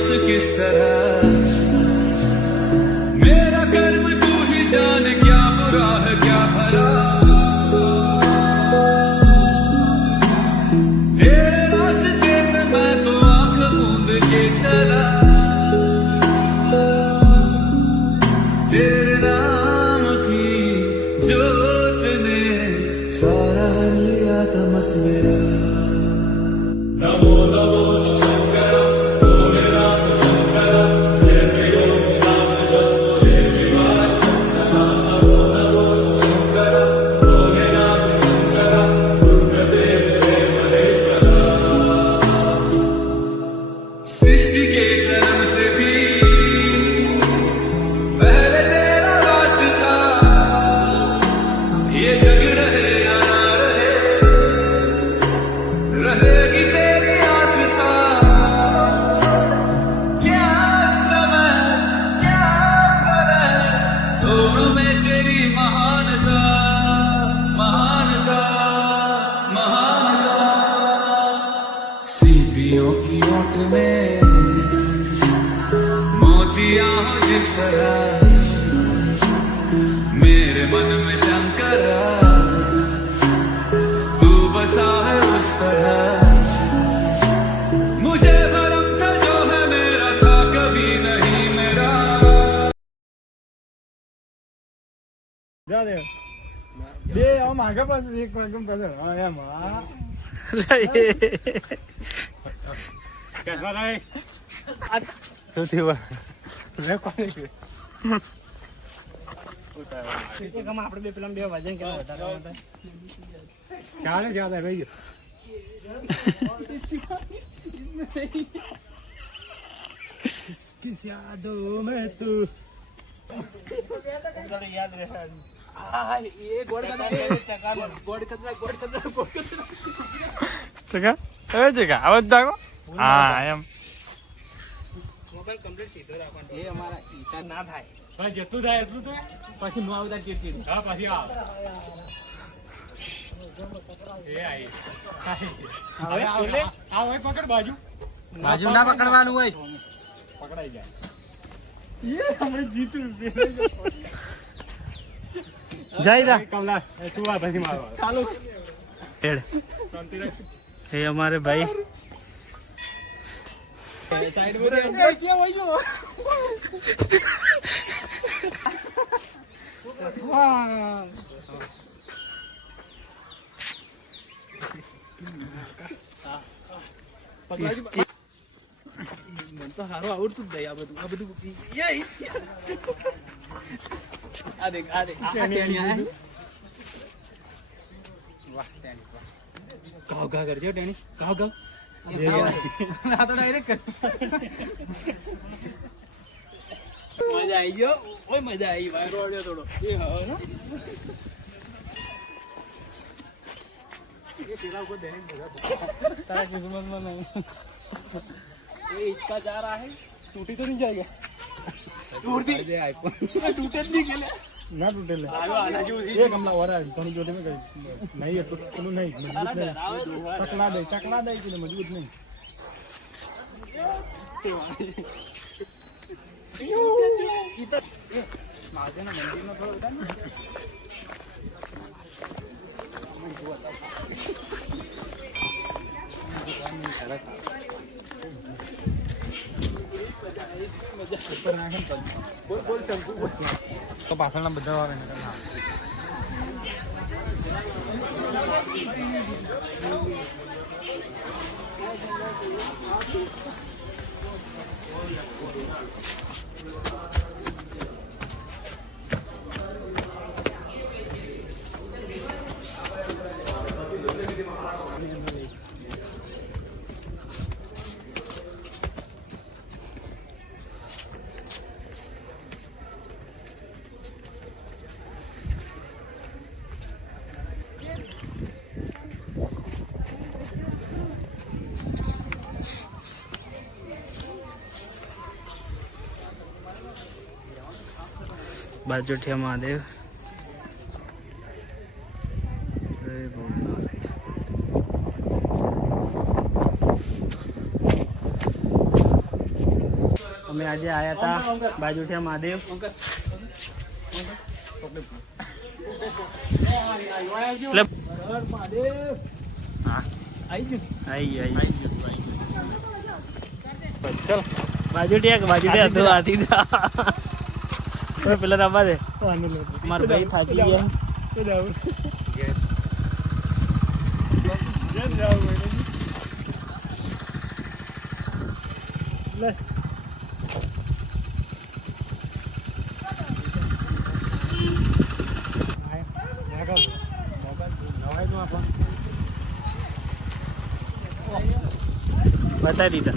बस किस तरह मेरा कर्म तू ही जाने क्या बुरा है क्या भला तेरे रास्ते पे मैं तो आंख मूंद के चला तेरे नाम की जोत ने सारा लिया था मस मेरा नमो नमो शंकर भोलेनाथ शंकर जय प्रियो नाम शंभो जय शिवाय नमो नमो शंकर भोलेनाथ शंकर रुद्रदेव जय महेश्वरा सृष्टि के जन्म से भी पहले तेरा वास था ये जग रहे या ना रहे रहेगी तेरी आस्था क्या समय क्या प्रलय दोनों में तेरी महानता महानता महानता सीपियों की ओट में मोतियां हो जिस तरह मेरे मन में शंकर तू बसा है उस तरह मुझे भरम था जो है मेरा था कभी नहीं मेरा જા દે દે આમ આગળ પાછું એક વાગમ પાછળ હા એમ હા કેસવા લાય તો થયો રે કોને છે એક આમ આપણે બે પેલા બે વજન કેવા વધારવા માટે ચાલે જ્યાદા રહી ગયો किस यादों में तू याद रहा ये गोड़ का चका गोड़ कतरा चका ए चका आवाज दाखो हां एम મોબાઈલ કમ્પ્લીટ સીધો રાખવાનો એ અમારા ઈટા ના થાય ભાઈ જેટલું થાય એટલું તો પછી નો આવતા ચીડચીડ હા પછી આ એ આઈ હવે ઓલે આ હોય પકડ બાજુ બાજુ ના પકડવાનું હોય પકડાઈ જાય ये हमें जीत जाइदा कमला तू आ भाई मारो चालो शांति रख ये हमारे भाई साइड में क्या होई जो इसकी मन तो हारो आवडતું જ નહીં આ બધું ये आ देख टेणी आया वाह टेणी वाह गाव गाव करजो टेणी गाव गाव आ तो डायरेक्ट कर मजा आई गयो ओए मजा आई भाई रोड्यो थोड़ो ये हो ना ये तेरा को देने मजा तारा किस्मत में नहीं ये इसका जा रहा है टूटी तो नहीं जाएगा टूटती आईफोन टूटे नहीं के ना टूटे ले ये कमला हो रहा है थोड़ी जोटे में नहीं है तो नहीं मजबूत नहीं चकला दे के मजबूत नहीं इधर मागे ना मंदिर में थोड़ा उधर તો પાછળના બધા આવે ને बाजोठिया महादेव અમે આજે આયા હતા બાજુઠિયા મહાદેવ. હા આઈ ચલ બાજુઠિયા હતું આથી પેલા રમવા દે. મારા ભાઈ થાકી ગયા. બતાવી દીધા.